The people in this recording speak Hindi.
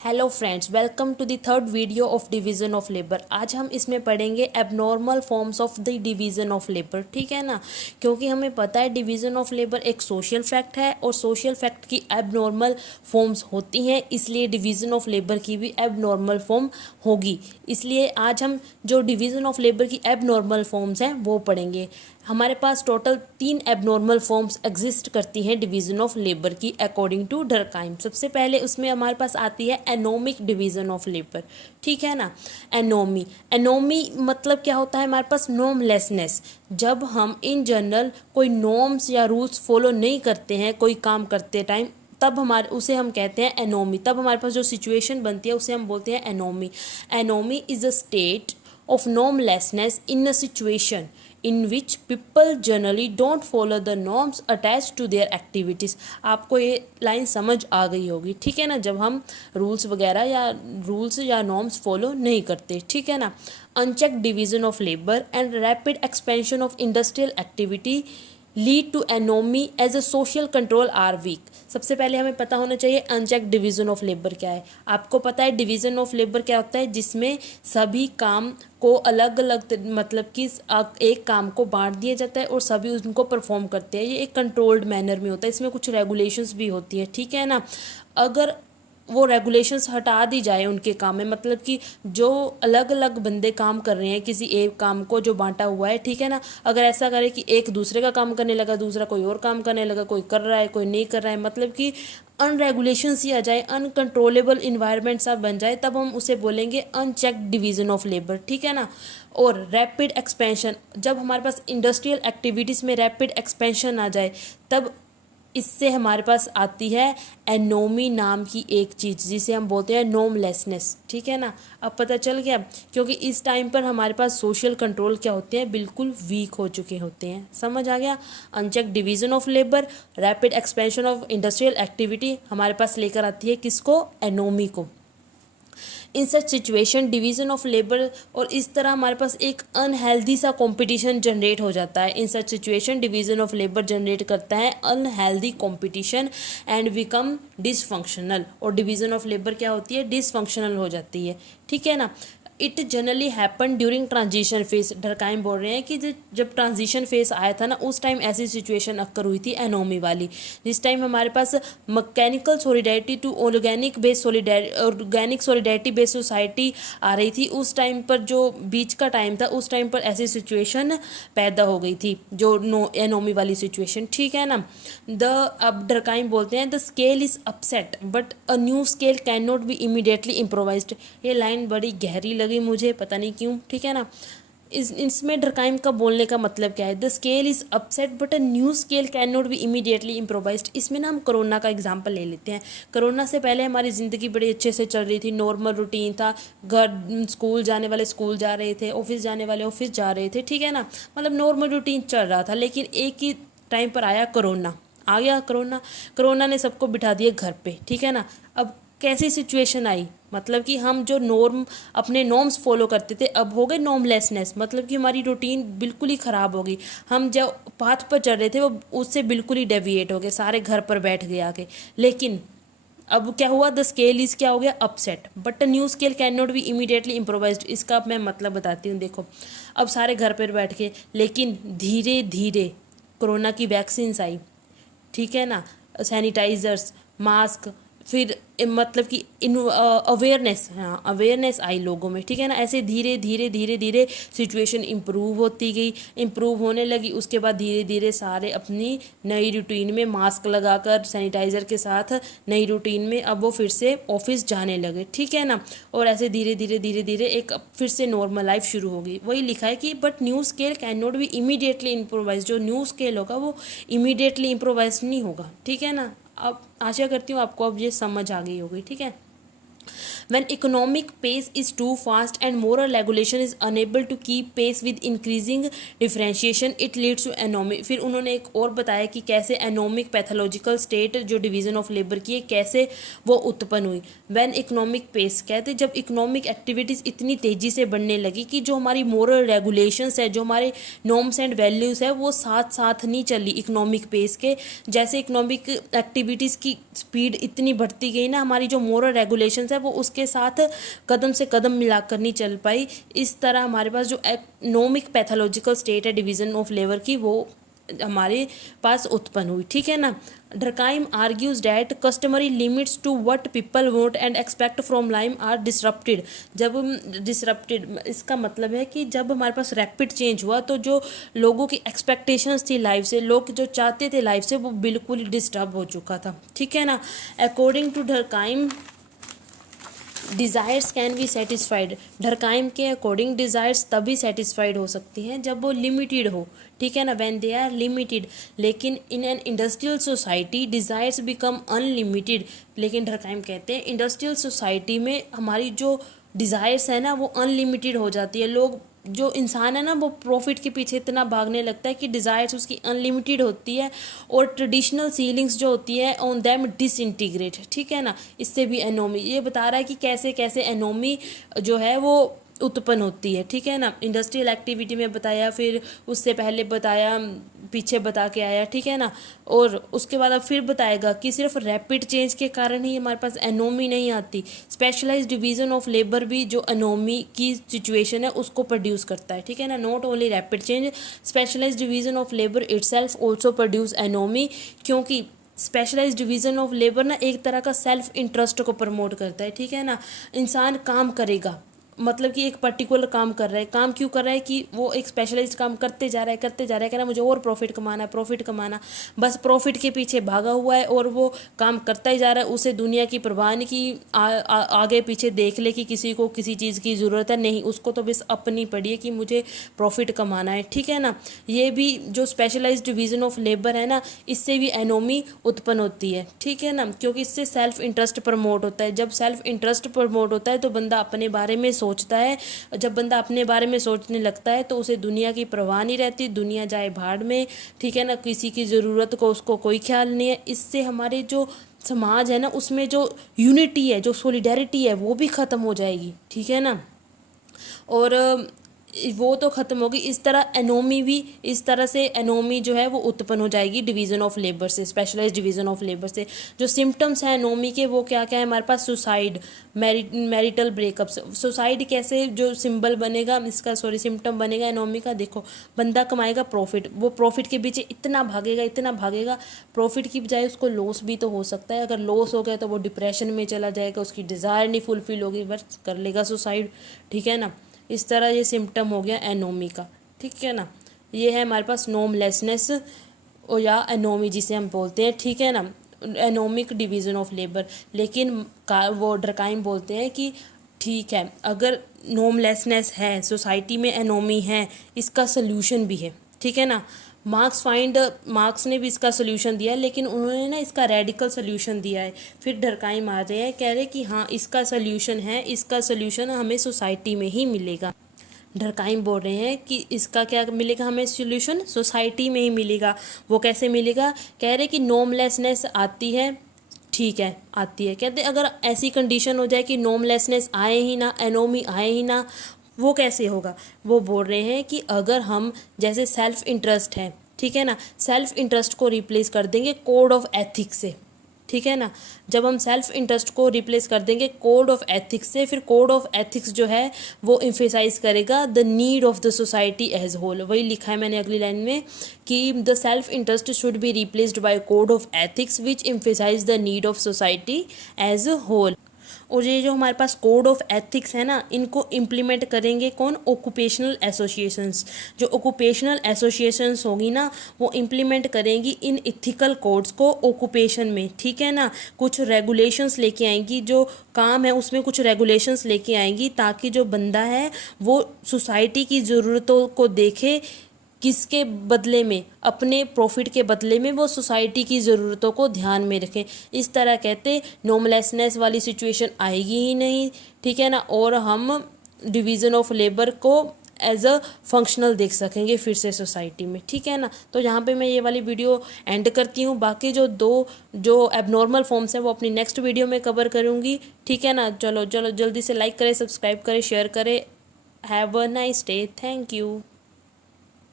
Hello friends, welcome to the third video of division of labour. आज हम इसमें पढ़ेंगे abnormal forms of the division of labour. ठीक है ना, क्योंकि हमें पता है डिवीज़न ऑफ लेबर एक सोशल फैक्ट है और सोशल फैक्ट की एबनॉर्मल फॉर्म्स होती हैं, इसलिए डिवीज़न ऑफ लेबर की भी एबनॉर्मल फॉर्म होगी। इसलिए आज हम जो डिवीज़न ऑफ लेबर की एबनॉर्मल फॉर्म्स हैं वो पढ़ेंगे। हमारे पास टोटल 3 एबनॉर्मल फॉर्म्स एग्जिस्ट करती हैं डिवीज़न ऑफ लेबर की अकॉर्डिंग टू डर्काइम। सबसे पहले उसमें हमारे पास आती है एनोमिक डिवीज़न ऑफ लेबर। ठीक है ना, एनोमी एनोमी मतलब क्या होता है, हमारे पास नॉर्मलेसनेस। जब हम इन जनरल कोई नॉर्म्स या रूल्स फॉलो नहीं करते हैं कोई काम करते टाइम, तब हमारे उसे हम कहते हैं एनोमी। तब हमारे पास जो सिचुएशन बनती है उसे हम बोलते हैं anomie. Anomie is a state of normlessness in a situation in which people generally don't follow the norms attached to their activities। आपको ये लाइन समझ आ गई होगी। ठीक है ना, जब हम रूल्स या नॉर्म्स फॉलो नहीं करते। ठीक है ना, unchecked division of labour and rapid expansion of industrial activity lead to anomie as a social control are weak. सबसे पहले हमें पता होना चाहिए अनचेक डिवीज़न ऑफ लेबर क्या है। आपको पता है डिवीज़न ऑफ लेबर क्या होता है, जिसमें सभी काम को अलग अलग मतलब कि एक काम को बांट दिया जाता है और सभी उनको परफॉर्म करते हैं। ये एक कंट्रोल्ड मैनर में होता है, इसमें कुछ रेगुलेशंस भी होती है। ठीक है ना, अगर वो रेगुलेशंस हटा दी जाए उनके काम में, मतलब कि जो अलग अलग बंदे काम कर रहे हैं किसी एक काम को जो बांटा हुआ है, ठीक है ना, अगर ऐसा करे कि एक दूसरे का काम करने लगा, दूसरा कोई और काम करने लगा, कोई कर रहा है कोई नहीं कर रहा है, मतलब कि अनरेगुलेशंस ही आ जाए, अनकंट्रोलेबल इन्वायरमेंट सा बन जाए, तब हम उसे बोलेंगे अनचेक्ड डिवीज़न ऑफ लेबर। ठीक है ना, और रैपिड एक्सपेंशन, जब हमारे पास इंडस्ट्रियल एक्टिविटीज़ में रैपिड एक्सपेंशन आ जाए, तब इससे हमारे पास आती है एनोमी नाम की एक चीज़, जिसे हम बोलते हैं नॉर्मलेसनेस। ठीक है ना, अब पता चल गया, क्योंकि इस टाइम पर हमारे पास सोशल कंट्रोल क्या होते हैं, बिल्कुल वीक हो चुके होते हैं। समझ आ गया। Uncheck division of labour, rapid expansion of industrial activity हमारे पास लेकर आती है किसको, एनोमी को। In such situation division of labour, और इस तरह हमारे पास एक अनहेल्दी सा कंपटीशन जनरेट हो जाता है। In such situation division of labour generate करता है unhealthy competition and become dysfunctional, और डिवीज़न ऑफ लेबर क्या होती है, डिसफंक्शनल हो जाती है। ठीक है ना, it generally happen during transition phase. Durkheim बोल रहे हैं कि जब ट्रांजिशन फेज आया था ना, उस टाइम ऐसी सिचुएशन अक्कर हुई थी एनोमी वाली, जिस टाइम हमारे पास mechanical solidarity to organic solidarity based society आ रही थी। उस टाइम पर जो बीच का टाइम था, उस टाइम पर ऐसी सिचुएशन पैदा हो गई थी, जो एनोमी वाली सिचुएशन। ठीक है ना, अब डरकाइम बोलते हैं the scale is upset but a new scale can not be immediately improvised. ये लाइन बड़ी गहरी लगी मुझे, पता नहीं क्यों। ठीक है ना, इसमें डरकाइम का बोलने का मतलब क्या है, the scale is upset but a new scale can not be immediately improvised. इसमें ना हम कोरोना का एग्जांपल ले लेते हैं। कोरोना से पहले हमारी ज़िंदगी बड़ी अच्छे से चल रही थी, नॉर्मल रूटीन था। घर स्कूल जाने वाले स्कूल जा रहे थे, ऑफिस जाने वाले ऑफिस जा रहे थे। ठीक है ना, मतलब नॉर्मल रूटीन चल रहा था। लेकिन एक ही टाइम पर आया कोरोना, आ गया कोरोना। कोरोना ने सबको बिठा दिया घर पे। ठीक है ना, अब कैसी सिचुएशन आई, मतलब कि हम जो अपने नॉर्म्स फॉलो करते थे, अब हो गए नॉर्मलेसनेस, मतलब कि हमारी रूटीन बिल्कुल ही ख़राब हो गई। हम जो पाथ पर चल रहे थे वो उससे बिल्कुल ही डेविएट हो गए, सारे घर पर बैठ गए आके। लेकिन अब क्या हुआ, द स्केल इज़ क्या हो गया, upset but new scale can not be immediately improvised. इसका अब मैं मतलब बताती हूँ। देखो, अब सारे घर पर बैठ गए, लेकिन धीरे धीरे कोरोना की वैक्सीन्स आई। ठीक है ना, सैनिटाइज़र्स, मास्क, फिर मतलब कि अवेयरनेस, हाँ अवेयरनेस आई लोगों में। ठीक है ना, ऐसे धीरे धीरे धीरे धीरे सिचुएशन इम्प्रूव होती गई, इम्प्रूव होने लगी। उसके बाद धीरे धीरे सारे अपनी नई रूटीन में मास्क लगाकर सैनिटाइज़र के साथ नई रूटीन में अब वो फिर से ऑफिस जाने लगे। ठीक है ना, और ऐसे धीरे धीरे धीरे धीरे एक फिर से नॉर्मल लाइफ शुरू हो गई। वही लिखा है कि but new scale can not be immediately improvise. जो न्यू स्केल होगा वो इमीडिएटली इम्प्रोवाइज नहीं होगा। ठीक है ना, अब आशा करती हूँ आपको अब ये समझ आ गई होगी। ठीक है, when economic pace is too fast and moral regulation is unable to keep pace with increasing differentiation it leads to anomie. फिर उन्होंने एक और बताया कि कैसे एनोमिक पैथोलॉजिकल स्टेट जो डिवीजन ऑफ लेबर की है कैसे वो उत्पन्न हुई। व्हेन इकोनॉमिक पेस कहते जब इकोनॉमिक एक्टिविटीज़ इतनी तेज़ी से बढ़ने लगी कि जो हमारी मोरल रेगुलेशंस है, जो हमारे नॉर्म्स एंड वैल्यूज़ है, वो साथ साथ नहीं चली इकोनॉमिक पेस के। जैसे इकोनॉमिक एक्टिविटीज़ की स्पीड इतनी बढ़ती गई ना, हमारी जो मोरल रेगुलेशंस है वो उसके साथ कदम से कदम मिलाकर नहीं चल पाई। इस तरह हमारे पास जो इकोनॉमिक पैथोलॉजिकल स्टेट है डिवीज़न ऑफ लेबर की, वो हमारे पास उत्पन्न हुई। ठीक है ना। Durkheim argues that customary limits to what people want and expect from life are disrupted। जब disrupted इसका मतलब है कि जब हमारे पास रैपिड चेंज हुआ तो जो लोगों की एक्सपेक्टेशंस थी लाइफ से, लोग जो चाहते थे लाइफ से, वो बिल्कुल ही डिस्टर्ब हो चुका था। ठीक है ना। According to Durkheim desires can be satisfied. Durkheim के अकॉर्डिंग डिज़ायर्स तभी सेटिस्फाइड हो सकती हैं जब वो लिमिटेड हो। ठीक है ना, व्हेन दे आर लिमिटेड। लेकिन in an industrial society desires become unlimited. लेकिन डरकाइम कहते हैं इंडस्ट्रियल सोसाइटी में हमारी जो डिज़ायर्स है ना वो अनलिमिटेड हो जाती है। लोग जो इंसान है ना वो प्रॉफिट के पीछे इतना भागने लगता है कि डिज़ायर्स उसकी अनलिमिटेड होती है और ट्रेडिशनल सीलिंग्स जो होती है ऑन दैम डिसइंटीग्रेट। ठीक है ना। इससे भी एनोमी ये बता रहा है कि कैसे कैसे एनोमी जो है वो उत्पन्न होती है। ठीक है ना। इंडस्ट्रियल एक्टिविटी में बताया, फिर उससे पहले बताया, पीछे बता के आया। ठीक है ना। और उसके बाद अब फिर बताएगा कि सिर्फ रैपिड चेंज के कारण ही हमारे पास एनोमी नहीं आती। स्पेशलाइज्ड डिवीज़न ऑफ लेबर भी जो एनोमी की सिचुएशन है उसको प्रोड्यूस करता है। ठीक है ना। Not only rapid change, specialised division of labour itself also produce anomie. क्योंकि स्पेशलाइज्ड डिवीज़न ऑफ लेबर ना एक तरह का सेल्फ इंटरेस्ट को प्रमोट करता है। ठीक है ना। इंसान काम करेगा, मतलब कि एक पर्टिकुलर काम कर रहा है। काम क्यों कर रहा है कि वो एक स्पेशलाइज्ड काम करते जा रहा है करते जा रहा है, कह रहा है मुझे और प्रॉफिट कमाना है, प्रॉफिट कमाना, बस प्रॉफिट के पीछे भागा हुआ है और वो काम करता ही जा रहा है। उसे दुनिया की परवाह नहीं कि आगे पीछे देख ले कि किसी को किसी चीज़ की ज़रूरत है, नहीं, उसको तो बस अपनी पड़ी है कि मुझे प्रॉफिट कमाना है। ठीक है ना। ये भी जो स्पेशलाइज्ड डिवीज़न ऑफ लेबर है ना, इससे भी एनोमी उत्पन्न होती है। ठीक है ना। क्योंकि इससे सेल्फ इंटरेस्ट प्रमोट होता है। जब सेल्फ इंटरेस्ट प्रमोट होता है तो बंदा अपने बारे में सोचता है। जब बंदा अपने बारे में सोचने लगता है तो उसे दुनिया की परवाह नहीं रहती, दुनिया जाए भाड़ में। ठीक है ना। किसी की ज़रूरत को उसको कोई ख्याल नहीं है। इससे हमारे जो समाज है ना उसमें जो यूनिटी है, जो सॉलिडेरिटी है, वो भी ख़त्म हो जाएगी। ठीक है ना। और वो तो ख़त्म होगी। इस तरह एनोमी भी, इस तरह से एनोमी जो है वो उत्पन्न हो जाएगी डिवीज़न ऑफ लेबर से, स्पेशलाइज्ड डिवीज़न ऑफ लेबर से। जो सिम्टम्स हैं एनोमी के वो क्या क्या है हमारे पास? Suicide, marital breakups. सुसाइड कैसे जो सिंबल बनेगा इसका, सिम्टम बनेगा एनोमी का? देखो, बंदा कमाएगा प्रॉफिट, वो प्रॉफिट के पीछे इतना भागेगा इतना भागेगा, प्रॉफिट की बजाय उसको लॉस भी तो हो सकता है। अगर लॉस हो गया तो वो डिप्रेशन में चला जाएगा, उसकी डिज़ायर नहीं फुलफिल होगी, बस कर लेगा सुसाइड। ठीक है ना। इस तरह ये सिम्टम हो गया एनोमी का। ठीक है ना। ये है हमारे पास नॉर्मलेसनेस और या एनोमी जिसे हम बोलते हैं। ठीक है ना। Anomic division of labour. लेकिन वो डरकाइम बोलते हैं कि ठीक है, अगर नॉर्मलेसनेस है, सोसाइटी में एनोमी है, इसका सल्यूशन भी है। ठीक है ना। मार्क्स ने भी इसका सोल्यूशन दिया है, लेकिन उन्होंने ना इसका रेडिकल सोल्यूशन दिया है। फिर डरकाइम आ रहे हैं, कह रहे कि हाँ इसका सोल्यूशन है, इसका सोल्यूशन हमें सोसाइटी में ही मिलेगा। डरकाइम बोल रहे हैं कि इसका क्या मिलेगा हमें सोल्यूशन? सोसाइटी में ही मिलेगा। वो कैसे मिलेगा? कह रहे कि नॉर्मलेसनेस आती है, ठीक है, आती है। कहते अगर ऐसी कंडीशन हो जाए कि नॉर्मलेसनेस आए ही ना, एनोमी आए ही ना, वो कैसे होगा? वो बोल रहे हैं कि अगर हम जैसे सेल्फ इंटरेस्ट है, ठीक है ना, सेल्फ इंटरेस्ट को रिप्लेस कर देंगे कोड ऑफ एथिक्स से। ठीक है ना। जब हम सेल्फ इंटरेस्ट को रिप्लेस कर देंगे कोड ऑफ एथिक्स से, फिर कोड ऑफ एथिक्स जो है वो एम्फेसाइज करेगा the need of the society as whole. वही लिखा है मैंने अगली लाइन में कि the self interest should be replaced by code of ethics which emphasise the need of society as whole. और ये जो हमारे पास कोड ऑफ एथिक्स है ना, इनको इम्प्लीमेंट करेंगे कौन? Occupational associations. जो ऑक्यूपेशनल एसोसिएशंस होगी ना वो इम्प्लीमेंट करेंगी इन इथिकल कोड्स को ऑक्यूपेशन में। ठीक है ना। कुछ रेगुलेशंस लेके आएंगी, जो काम है उसमें कुछ रेगुलेशंस लेके आएंगी ताकि जो बंदा है वो सोसाइटी की ज़रूरतों को देखे किसके बदले में, अपने प्रॉफिट के बदले में वो सोसाइटी की ज़रूरतों को ध्यान में रखें। इस तरह कहते नॉर्मलेसनेस वाली सिचुएशन आएगी ही नहीं, ठीक है ना। और हम डिवीज़न ऑफ लेबर को एज अ फंक्शनल देख सकेंगे फिर से सोसाइटी में, ठीक है ना। तो यहाँ पे मैं ये वाली वीडियो एंड करती हूँ। बाकी जो एबनॉर्मल फॉर्म्स हैं वो अपनी नेक्स्ट वीडियो में कवर करूँगी, ठीक है ना। चलो चलो जल्दी से लाइक करें, सब्सक्राइब करें, शेयर करें। Have a nice day, thank you.